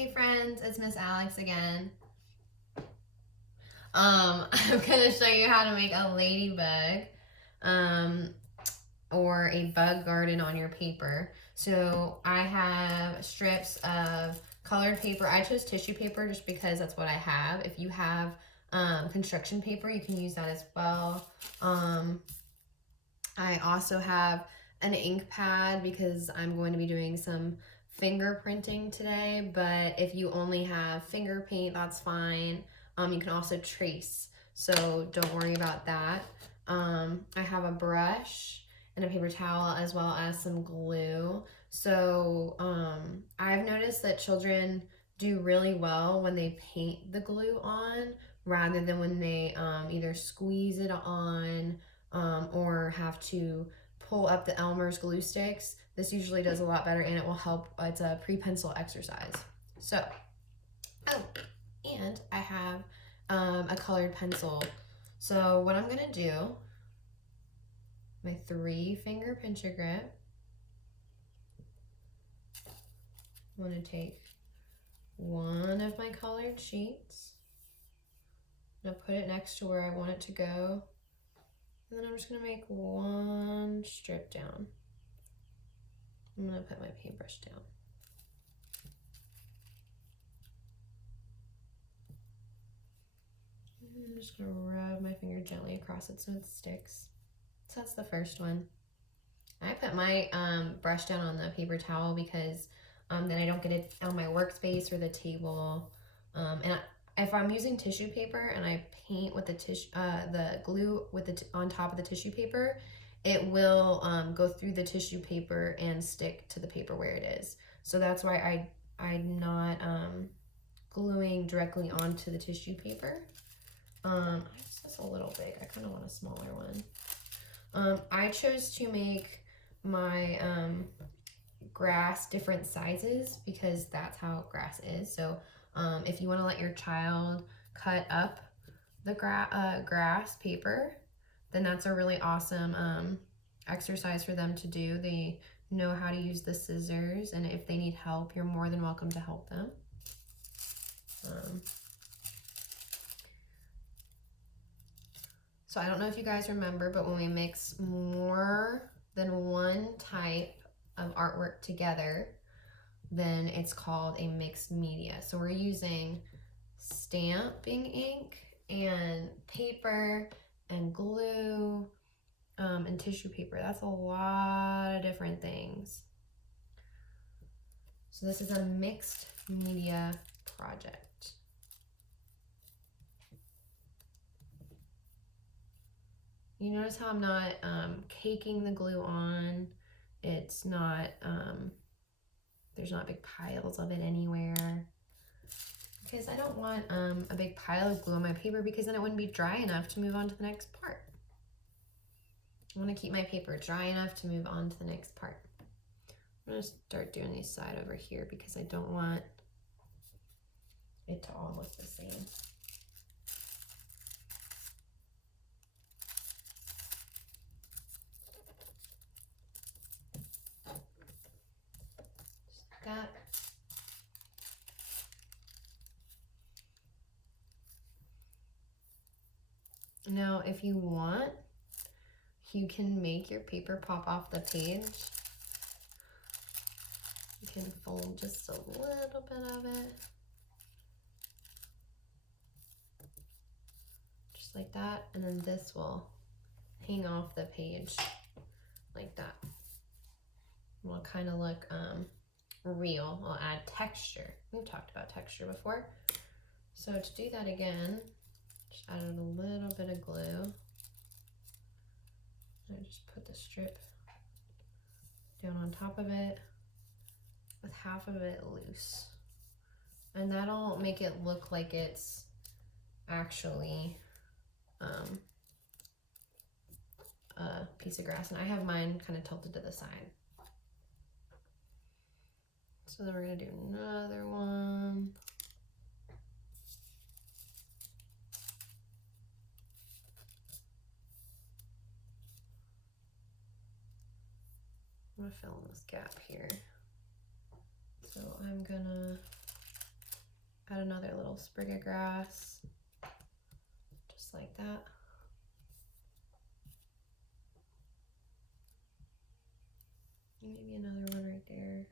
Hey friends, it's Miss Alex again. I'm gonna show you how to make a ladybug or a bug garden on your paper. So I have strips of colored paper. I chose tissue paper just because that's what I have. If you have construction paper, you can use that as well. I also have an ink pad because I'm going to be doing some fingerprinting today, but if you only have finger paint, that's fine. You can also trace, so don't worry about that. I have a brush and a paper towel as well as some glue. So I've noticed that children do really well when they paint the glue on rather than when they either squeeze it on or have to pull up the Elmer's glue sticks. This usually does a lot better and it will help. It's a pre-pencil exercise. So, and I have a colored pencil. So what I'm gonna do, my 3-finger pincher grip, I'm gonna take one of my colored sheets, I'm gonna put it next to where I want it to go, and then I'm just gonna make one strip down. I'm gonna put my paintbrush down. I'm just gonna rub my finger gently across it so it sticks. So that's the first one. I put my brush down on the paper towel because then I don't get it on my workspace or the table. If I'm using tissue paper and I paint with the glue with on top of the tissue paper, it will go through the tissue paper and stick to the paper where it is. So that's why I'm not gluing directly onto the tissue paper. This is a little big. I kind of want a smaller one. I chose to make my grass different sizes because that's how grass is. So if you want to let your child cut up the grass paper, then that's a really awesome exercise for them to do. They know how to use the scissors, and if they need help, you're more than welcome to help them. So I don't know if you guys remember, but when we mix more than one type of artwork together, then it's called a mixed media. So we're using stamping ink and paper and glue and tissue paper. That's a lot of different things. So this is a mixed media project. You notice how I'm not caking the glue on. It's not, there's not big piles of it anywhere. Because I don't want a big pile of glue on my paper because then it wouldn't be dry enough to move on to the next part. I want to keep my paper dry enough to move on to the next part. I'm going to start doing these side over here because I don't want it to all look the same. That. Now, if you want, you can make your paper pop off the page. You can fold just a little bit of it. Just like that, and then this will hang off the page like that. It will kind of look real. I'll add texture. We've talked about texture before. So to do that again, just added a little bit of glue. I just put the strip down on top of it with half of it loose. And that'll make it look like it's actually a piece of grass. And I have mine kind of tilted to the side. So then we're gonna do another one. I'm gonna fill in this gap here. So I'm gonna add another little sprig of grass, just like that. Maybe another one right there.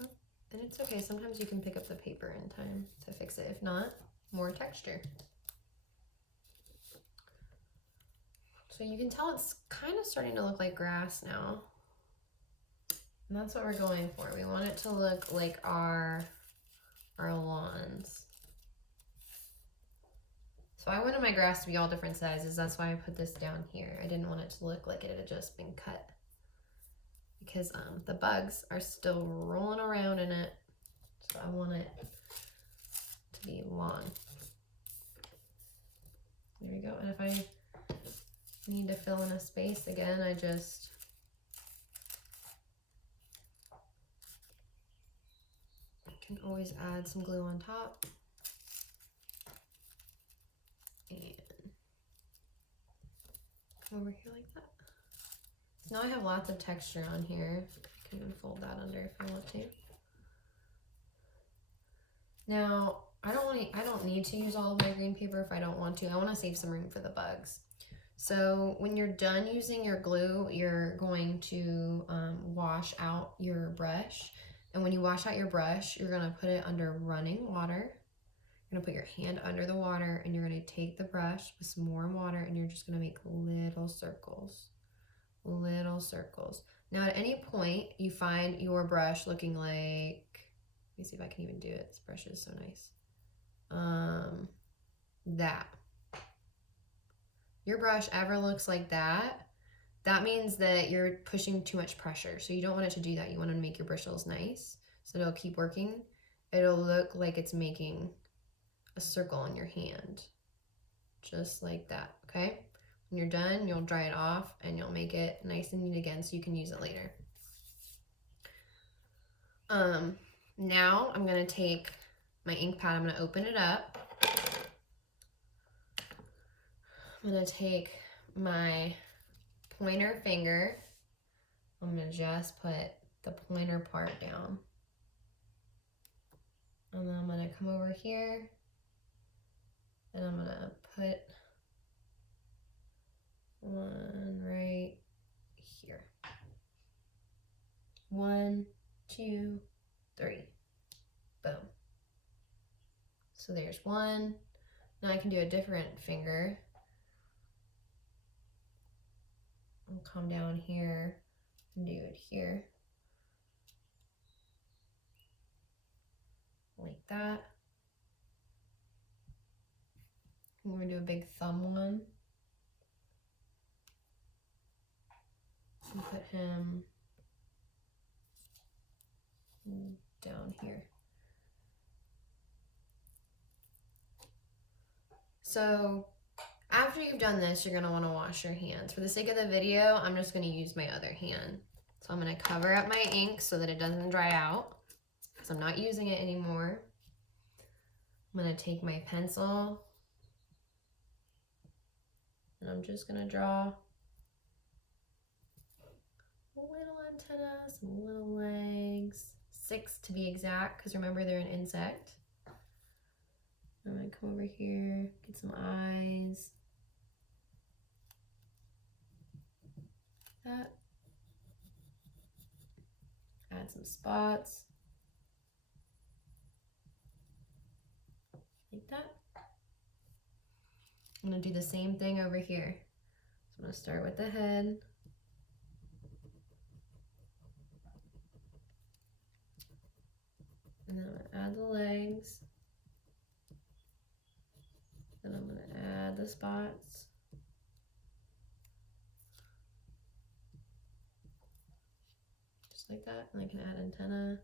Oh, and it's okay, sometimes you can pick up the paper in time to fix it. If not, more texture. So you can tell it's kind of starting to look like grass now. And that's what we're going for. We want it to look like our lawns. So I wanted my grass to be all different sizes. That's why I put this down here. I didn't want it to look like it had just been cut, because the bugs are still rolling around in it. So I want it to be long. There we go. And if I need to fill in a space again, I just can always add some glue on top. And come over here like that. So now I have lots of texture on here. I can even fold that under if I want to. Now, I don't need to use all of my green paper if I don't want to. I want to save some room for the bugs. So when you're done using your glue, you're going to wash out your brush. And when you wash out your brush, you're gonna put it under running water. You're gonna put your hand under the water, and you're gonna take the brush with some warm water, and you're just gonna make little circles. Little circles. Now at any point you find your brush looking like, let me see if I can even do it. This brush is so nice. That. Your brush ever looks like that, that means that you're pushing too much pressure. So you don't want it to do that. You want to make your bristles nice, so it'll keep working. It'll look like it's making a circle on your hand, just like that, okay? When you're done, you'll dry it off and you'll make it nice and neat again so you can use it later. Now I'm gonna take my ink pad, I'm gonna open it up. I'm gonna take my pointer finger, I'm gonna just put the pointer part down. And then I'm gonna come over here and I'm gonna put one right here. 1, 2, 3. Boom. So there's one. Now I can do a different finger. I'll come down here and do it here. Like that. I'm going to do a big thumb one. And put him down here. So after you've done this, you're gonna wanna wash your hands. For the sake of the video, I'm just gonna use my other hand. So I'm gonna cover up my ink so that it doesn't dry out, because I'm not using it anymore. I'm gonna take my pencil and I'm just gonna draw a little antenna, some little legs, 6 to be exact, because remember they're an insect. I'm gonna come over here, get some eyes. That. Add some spots. Like that. I'm gonna do the same thing over here. So I'm gonna start with the head. And then I'm gonna add the legs. Then I'm gonna add the spots. Just like that. And I can add antenna.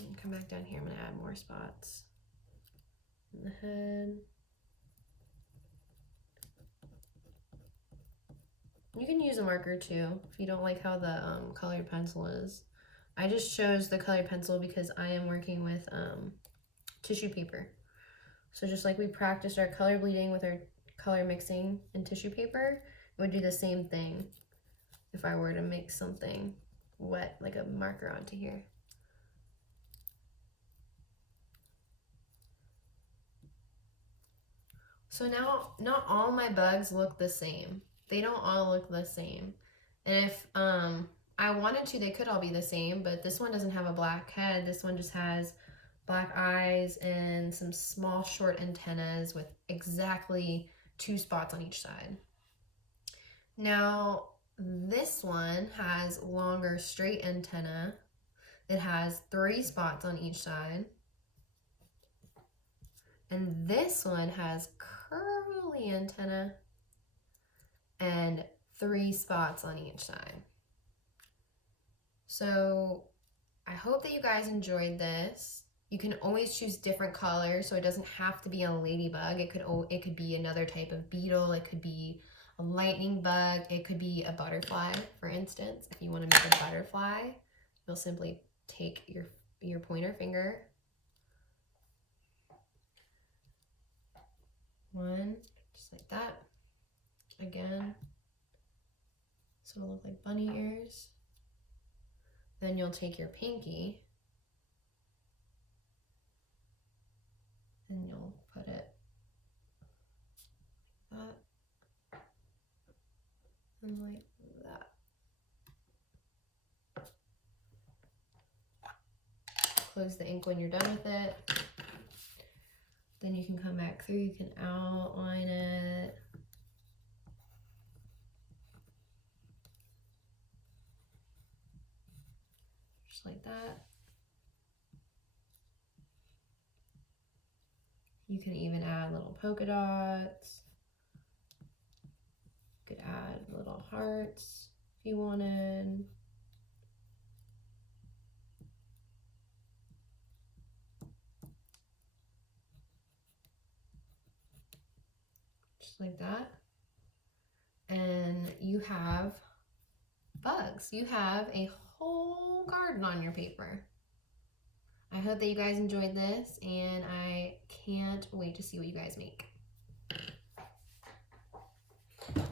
And come back down here, I'm gonna add more spots. In the head. You can use a marker too, if you don't like how the colored pencil is. I just chose the colored pencil because I am working with tissue paper. So just like we practiced our color bleeding with our color mixing in tissue paper, it would do the same thing. if I were to mix something wet, like a marker onto here. So now, not all my bugs look the same. They don't all look the same. And if I wanted to, they could all be the same, but this one doesn't have a black head. This one just has black eyes and some small short antennas with exactly 2 spots on each side. Now, this one has longer straight antenna. It has 3 spots on each side. And this one has curly antenna and 3 spots on each side. So I hope that you guys enjoyed this. You can always choose different colors, so it doesn't have to be a ladybug. It could be another type of beetle. It could be a lightning bug. It could be a butterfly, for instance. If you want to make a butterfly, you'll simply take your pointer finger, one, just like that. Again, so it'll look like bunny ears. Then you'll take your pinky and you'll put it like that and like that. Close the ink when you're done with it. Then you can come back through, you can outline it. Just like that. You can even add little polka dots. You could add little hearts if you wanted. Just like that. And you have bugs. You have a whole garden on your paper. I hope that you guys enjoyed this, and I can't wait to see what you guys make.